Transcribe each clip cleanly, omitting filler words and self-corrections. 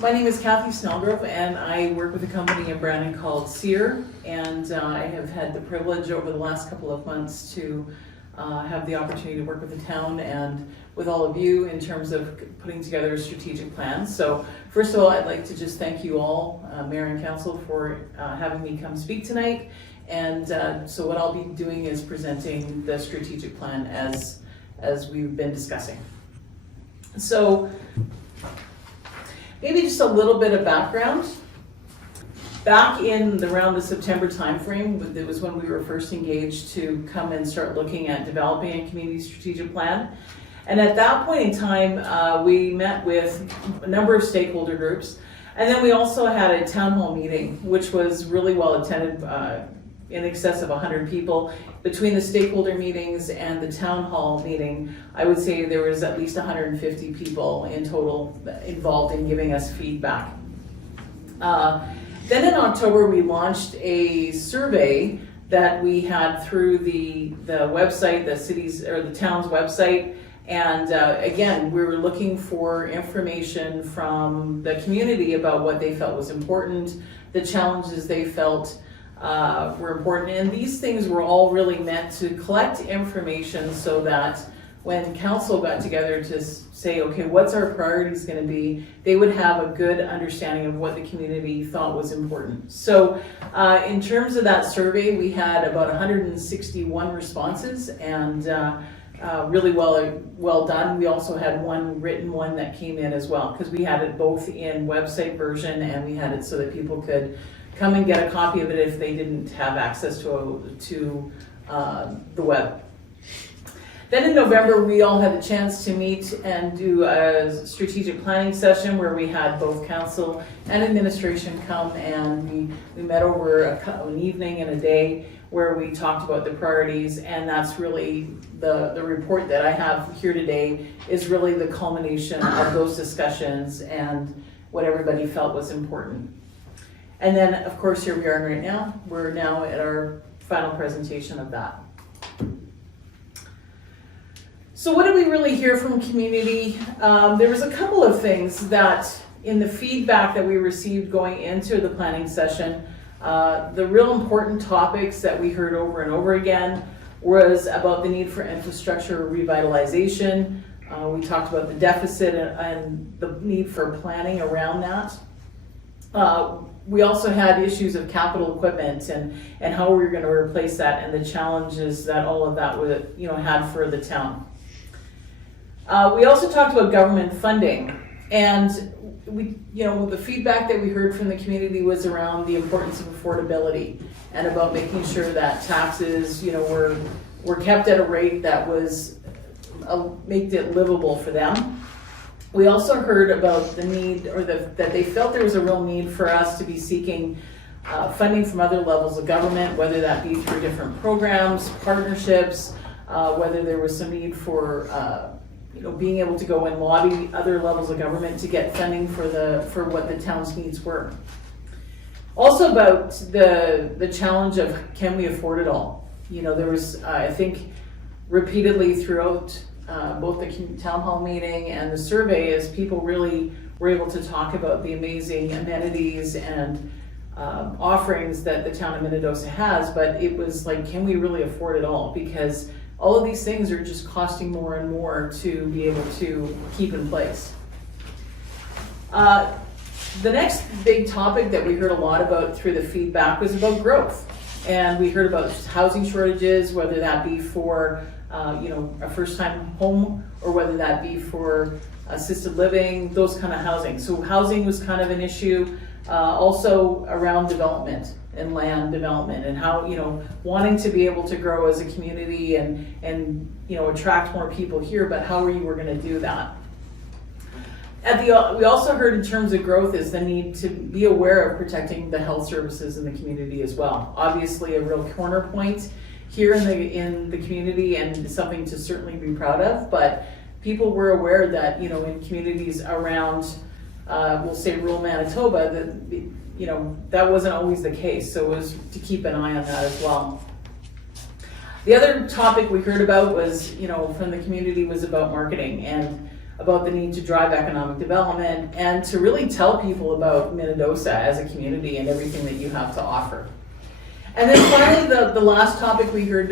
My name is Kathy Snellgrove, and I work with a company in Brandon called Sear, and I have had the privilege over the last couple of months to have the opportunity to work with the town and with all of you in terms of putting together a strategic plan. So first of all, I'd like to just thank you all, Mayor and Council, for having me come speak tonight. And so what I'll be doing is presenting the strategic plan as we've been discussing. So maybe just a little bit of background. Back in around the September timeframe, it was when we were first engaged to come and start looking at developing a community strategic plan. And at that point in time, we met with a number of stakeholder groups. And then we also had a town hall meeting, which was really well attended, in excess of 100 people. Between the stakeholder meetings and the town hall meeting, I would say there was at least 150 people in total involved in giving us feedback. Then in October, we launched a survey that we had through the website, the city's or the town's website. And again, we were looking for information from the community about what they felt was important, the challenges they felt were important. And these things were all really meant to collect information so that when council got together to say, okay, what's our priorities going to be, they would have a good understanding of what the community thought was important. So in terms of that survey, we had about 161 responses, and really well done. We also had one written one that came in as well, because we had it both in website version and we had it so that people could come and get a copy of it if they didn't have access to the web. Then in November, we all had the chance to meet and do a strategic planning session where we had both council and administration come, and we met over an evening and a day where we talked about the priorities. And that's really the report that I have here today is really the culmination of those discussions and what everybody felt was important. And then, of course, here we are right now. We're now at our final presentation of that. So what did we really hear from community? There was a couple of things that in the feedback that we received going into the planning session, the real important topics that we heard over and over again was about the need for infrastructure revitalization. We talked about the deficit and the need for planning around that. We also had issues of capital equipment and how we were going to replace that and the challenges that all of that would, had for the town. We also talked about government funding, and the feedback that we heard from the community was around the importance of affordability and about making sure that taxes, were kept at a rate that was made it livable for them. We also heard about the need, or that they felt there was a real need for us to be seeking funding from other levels of government, whether that be through different programs, partnerships, whether there was some need for being able to go and lobby other levels of government to get funding for what the town's needs were. Also about the challenge of, can we afford it all? There was, I think, repeatedly throughout both the town hall meeting and the survey, as people really were able to talk about the amazing amenities and offerings that the town of Minnedosa has, but it was like, can we really afford it all? Because all of these things are just costing more and more to be able to keep in place. The next big topic that we heard a lot about through the feedback was about growth. And we heard about housing shortages, whether that be for a first-time home or whether that be for assisted living, those kind of housing. So housing was kind of an issue. Also around development and land development and how, wanting to be able to grow as a community and attract more people here, but how you were going to do that. We also heard in terms of growth is the need to be aware of protecting the health services in the community as well. Obviously a real corner point here in the community and something to certainly be proud of, but people were aware that, in communities around, we'll say rural Manitoba, that wasn't always the case. So it was to keep an eye on that as well. The other topic we heard about was, from the community was about marketing. And about the need to drive economic development and to really tell people about Minnedosa as a community and everything that you have to offer. And then finally, the last topic we heard,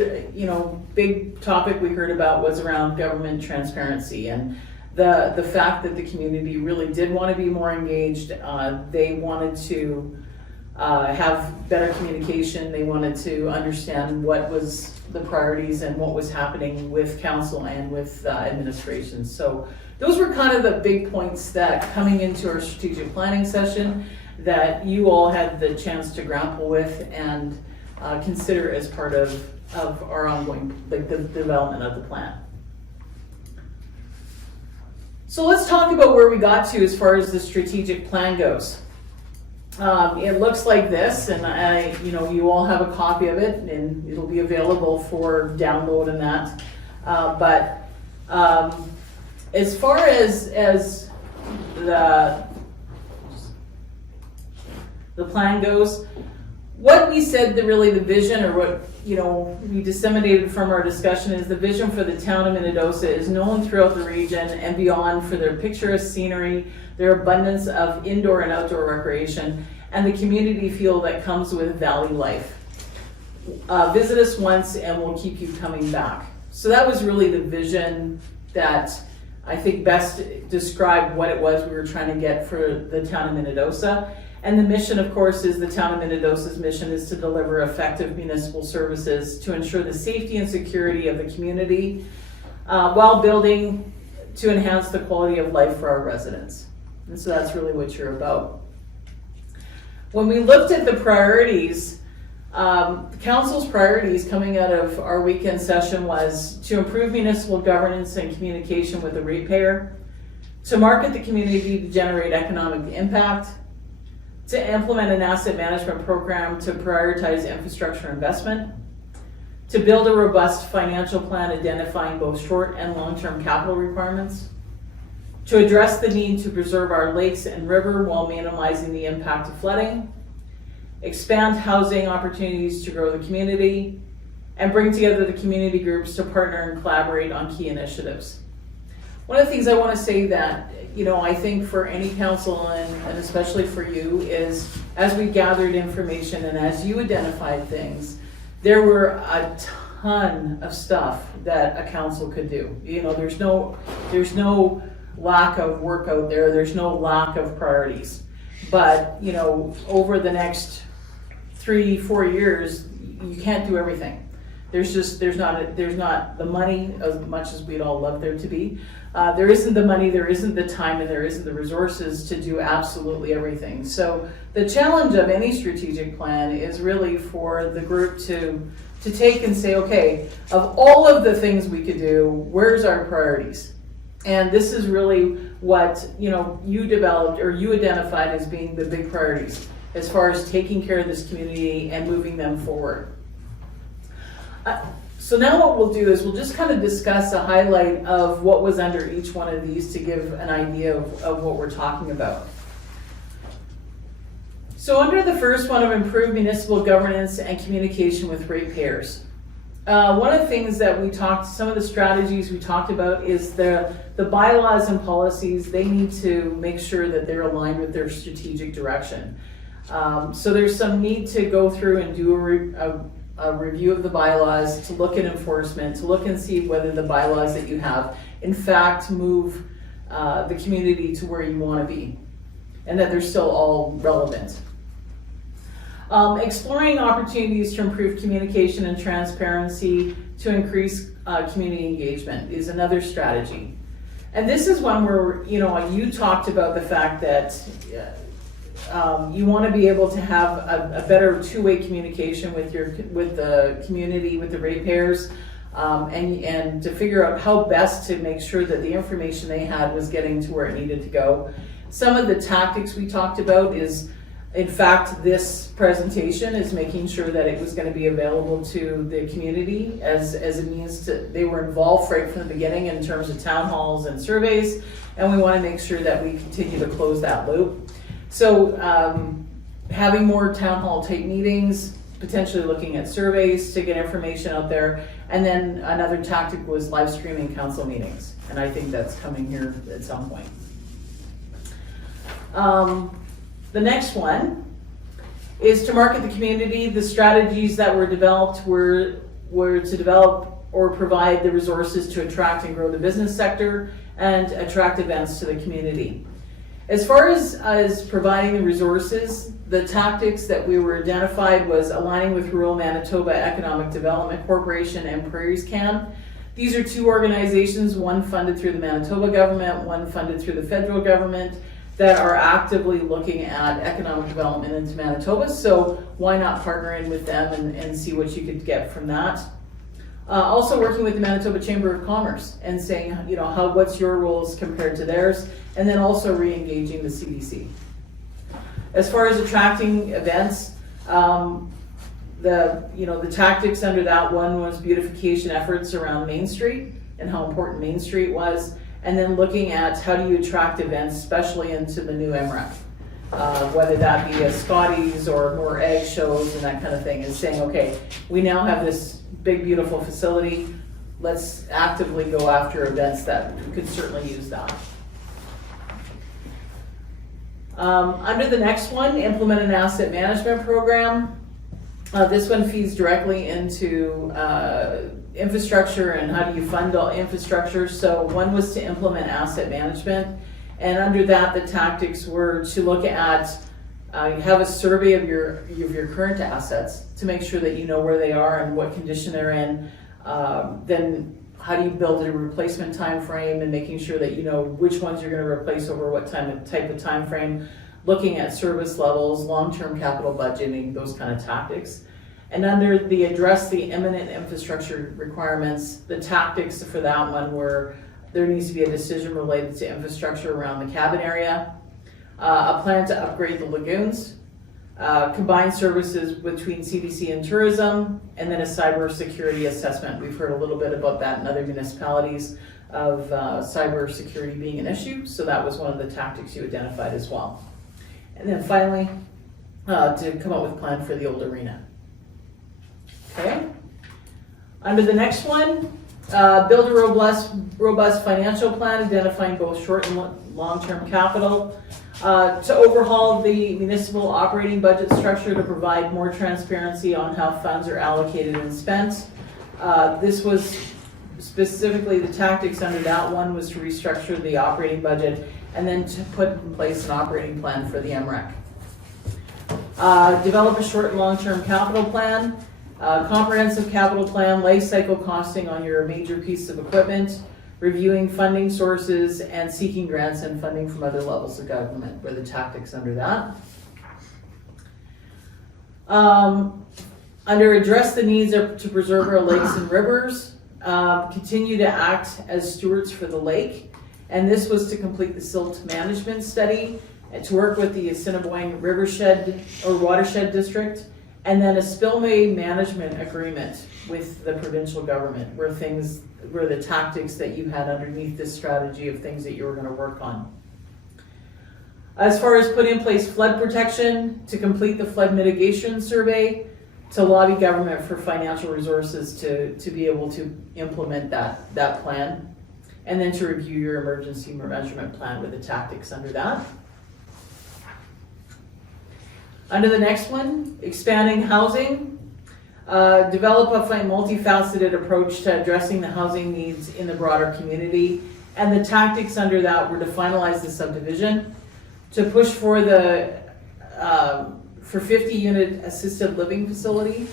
big topic we heard about was around government transparency and the fact that the community really did want to be more engaged. They wanted to have better communication. They wanted to understand what was the priorities and what was happening with council and with administration. So those were kind of the big points that coming into our strategic planning session that you all had the chance to grapple with and consider as part of our ongoing, like the development of the plan. So let's talk about where we got to as far as the strategic plan goes. It looks like this, and you all have a copy of it, and it'll be available for download and that. But as far as the plan goes, what we said, the vision, or what we disseminated from our discussion, is the vision for the town of Minnedosa is known throughout the region and beyond for their picturesque scenery, their abundance of indoor and outdoor recreation, and the community feel that comes with valley life. Visit us once and we'll keep you coming back. So that was really the vision that I think best described what it was we were trying to get for the town of Minnedosa. And the mission, of course, is the town of Minnedosa's mission is to deliver effective municipal services to ensure the safety and security of the community while building to enhance the quality of life for our residents. And so that's really what you're about. When we looked at the priorities, the council's priorities coming out of our weekend session was to improve municipal governance and communication with the ratepayer, to market the community to generate economic impact, to implement an asset management program to prioritize infrastructure investment, to build a robust financial plan identifying both short and long-term capital requirements, to address the need to preserve our lakes and river while minimizing the impact of flooding, expand housing opportunities to grow the community, and bring together the community groups to partner and collaborate on key initiatives. One of the things I want to say that, I think for any council and especially for you is, as we gathered information and as you identified things, there were a ton of stuff that a council could do. There's no lack of work out there. There's no lack of priorities. But, over the next 3-4 years, you can't do everything. There's not the money as much as we'd all love there to be. There isn't the money, there isn't the time, and there isn't the resources to do absolutely everything. So the challenge of any strategic plan is really for the group to take and say, okay, of all of the things we could do, where's our priorities? And this is really what you developed or you identified as being the big priorities as far as taking care of this community and moving them forward. So now what we'll do is we'll just kind of discuss a highlight of what was under each one of these to give an idea of what we're talking about. So under the first one of improved municipal governance and communication with ratepayers. One of the things that some of the strategies we talked about is the bylaws and policies. They need to make sure that they're aligned with their strategic direction. So there's some need to go through and do a review of the bylaws, to look at enforcement, to look and see whether the bylaws that you have in fact move the community to where you want to be and that they're still all relevant. Exploring opportunities to improve communication and transparency to increase community engagement is another strategy. And this is one where you talked about the fact that you want to be able to have a better two-way communication with the community, with the ratepayers, and to figure out how best to make sure that the information they had was getting to where it needed to go. Some of the tactics we talked about is, in fact, this presentation is making sure that it was going to be available to the community as a means to, they were involved right from the beginning in terms of town halls and surveys, and we want to make sure that we continue to close that loop. So having more town hall type meetings, potentially looking at surveys to get information out there, and then another tactic was live streaming council meetings. and I think that's coming here at some point. The next one is to market the community. The strategies that were developed were to develop or provide the resources to attract and grow the business sector and attract events to the community. As far as providing the resources, the tactics that we were identified was aligning with Rural Manitoba Economic Development Corporation and Prairies Can. These are two organizations, one funded through the Manitoba government, one funded through the federal government, that are actively looking at economic development into Manitoba. So why not partner in with them and see what you could get from that? Also working with the Manitoba Chamber of Commerce and saying, what's your roles compared to theirs, and then also re-engaging the CDC. As far as attracting events, the tactics under that one was beautification efforts around Main Street and how important Main Street was, and then looking at how do you attract events, especially into the new MREC, whether that be a Scotties or more egg shows and that kind of thing, and saying, okay, we now have this big, beautiful facility. Let's actively go after events that could certainly use that. Under the next one, implement an asset management program. This one feeds directly into infrastructure and how do you fund all infrastructure. So one was to implement asset management, and under that the tactics were to look at have a survey of your current assets to make sure that you know where they are and what condition they're in. Then how do you build a replacement time frame and making sure that you know which ones you're going to replace over what type of time frame, looking at service levels, long-term capital budgeting, those kind of tactics. And under the address the imminent infrastructure requirements, the tactics for that one were there needs to be a decision related to infrastructure around the cabin area, a plan to upgrade the lagoons, combined services between CDC and tourism, and then a cyber security assessment. We've heard a little bit about that in other municipalities of cyber security being an issue, so that was one of the tactics you identified as well. And then finally, to come up with a plan for the old arena. Okay. Under the next one, build a robust financial plan, identifying both short and long-term capital. To overhaul the municipal operating budget structure to provide more transparency on how funds are allocated and spent. This was specifically the tactics under that one was to restructure the operating budget and then to put in place an operating plan for the MREC. Develop a short and long-term capital plan, comprehensive capital plan, life cycle costing on your major pieces of equipment, reviewing funding sources, and seeking grants and funding from other levels of government were the tactics under that. Under address the needs to preserve our lakes and rivers, continue to act as stewards for the lake, and this was to complete the silt management study and to work with the Assiniboine Watershed District, and then a spillway management agreement with the provincial government were the tactics that you had underneath this strategy of things that you were going to work on. As far as putting in place flood protection, to complete the flood mitigation survey, to lobby government for financial resources to be able to implement that plan, and then to review your emergency measurement plan with the tactics under that. Under the next one, expanding housing, develop a multifaceted approach to addressing the housing needs in the broader community, and the tactics under that were to finalize the subdivision, to push for the 50-unit assisted living facility,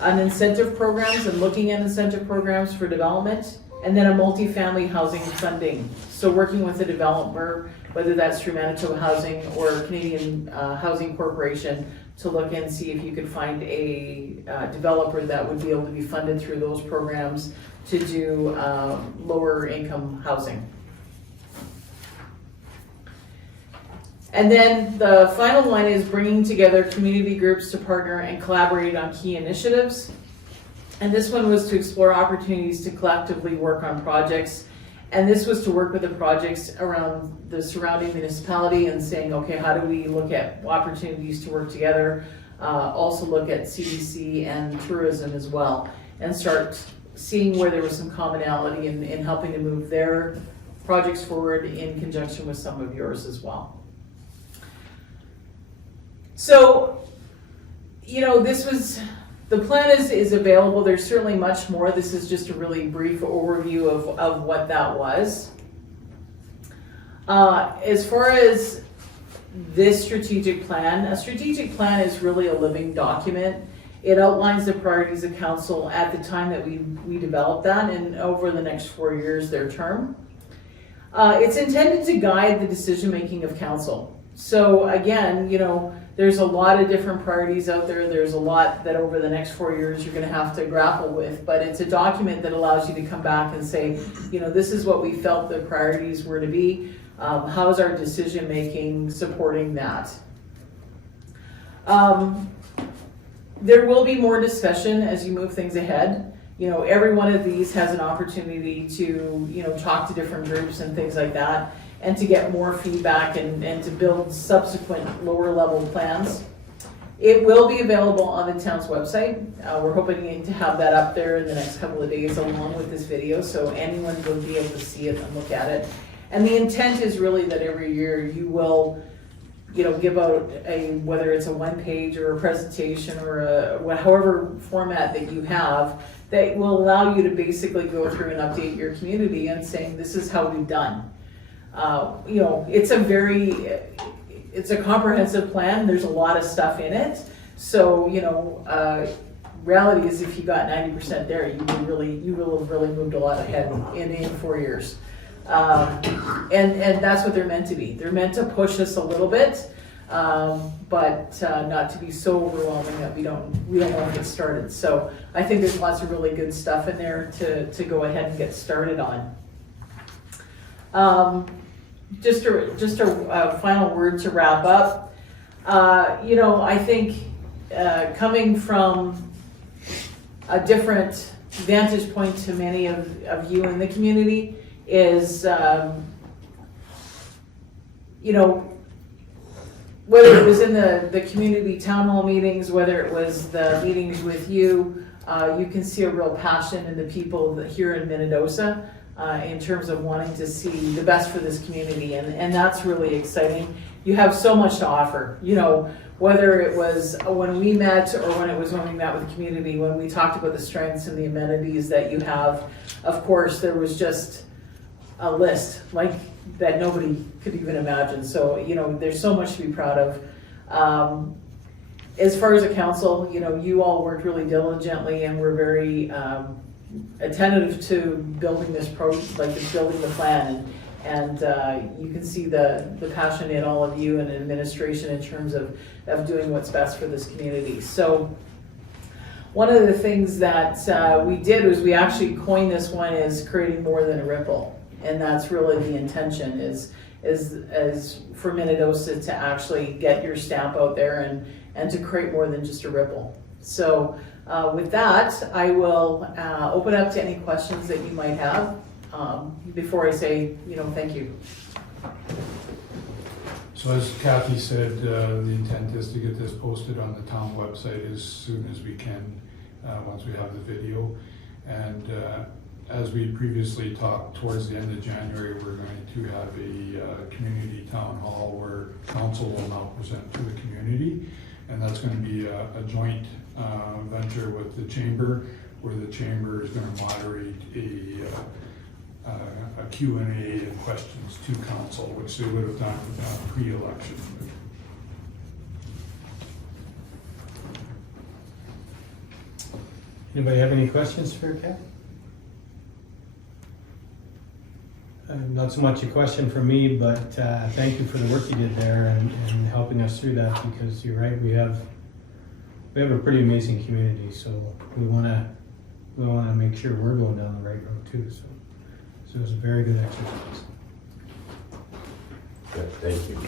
an incentive programs and looking at incentive programs for development, and then a multifamily housing funding. So working with a developer, whether that's through Manitoba Housing or Canadian Housing Corporation, to look and see if you could find a developer that would be able to be funded through those programs to do lower income housing. And then the final one is bringing together community groups to partner and collaborate on key initiatives. And this one was to explore opportunities to collectively work on projects. And this was to work with the projects around the surrounding municipality and saying, okay, how do we look at opportunities to work together? Also look at CDC and tourism as well, and start seeing where there was some commonality in helping to move their projects forward in conjunction with some of yours as well. So, the plan is available. There's certainly much more. This is just a really brief overview of what that was. As far as this strategic plan, a strategic plan is really a living document. It outlines the priorities of council at the time that we develop that and over the next 4 years, their term. It's intended to guide the decision-making of council. So again, there's a lot of different priorities out there. There's a lot that over the next 4 years you're going to have to grapple with, but it's a document that allows you to come back and say, this is what we felt the priorities were to be. How's our decision-making supporting that? There will be more discussion as you move things ahead. Every one of these has an opportunity to, talk to different groups and things like that, and to get more feedback and to build subsequent lower level plans. It will be available on the town's website. We're hoping to have that up there in the next couple of days along with this video, so anyone will be able to see it and look at it. And the intent is really that every year you will give out whether it's a one-page or a presentation or however format that you have, that will allow you to basically go through and update your community and saying, this is how we've done. It's a comprehensive plan. There's a lot of stuff in it. So, reality is if you got 90% there, you will have really moved a lot ahead in 4 years. And that's what they're meant to be. They're meant to push us a little bit, but not to be so overwhelming that we don't want to get started. So I think there's lots of really good stuff in there to go ahead and get started on. Just a final word to wrap up. I think coming from a different vantage point to many of you in the community is, whether it was in the community town hall meetings, whether it was the meetings with you, you can see a real passion in the people here in Minnedosa in terms of wanting to see the best for this community, and that's really exciting. You have so much to offer, whether it was when we met or when we met with the community, when we talked about the strengths and the amenities that you have. Of course, there was just a list that nobody could even imagine. So, there's so much to be proud of. As far as a council, you all worked really diligently and were very attentive to building this building the plan. And you can see the passion in all of you and administration in terms of doing what's best for this community. So one of the things that we did was we actually coined this one as creating more than a ripple. And that's really the intention is for Minnedosa to actually get your stamp out there and to create more than just a ripple. So with that, I will open up to any questions that you might have before I say, thank you. So as Kathy said, the intent is to get this posted on the town website as soon as we can, once we have the video. And as we previously talked, towards the end of January, we're going to have a community town hall where council will now present to the community. And that's going to be a joint venture with the chamber, where the chamber is going to moderate a Q&A and questions to council, which they would have done pre-election. Anybody have any questions for Kat? Not so much a question for me, but thank you for the work you did there and helping us through that, because you're right, we have a pretty amazing community, so we want to make sure we're going down the right road too. So it was a very good exercise. Good, thank you.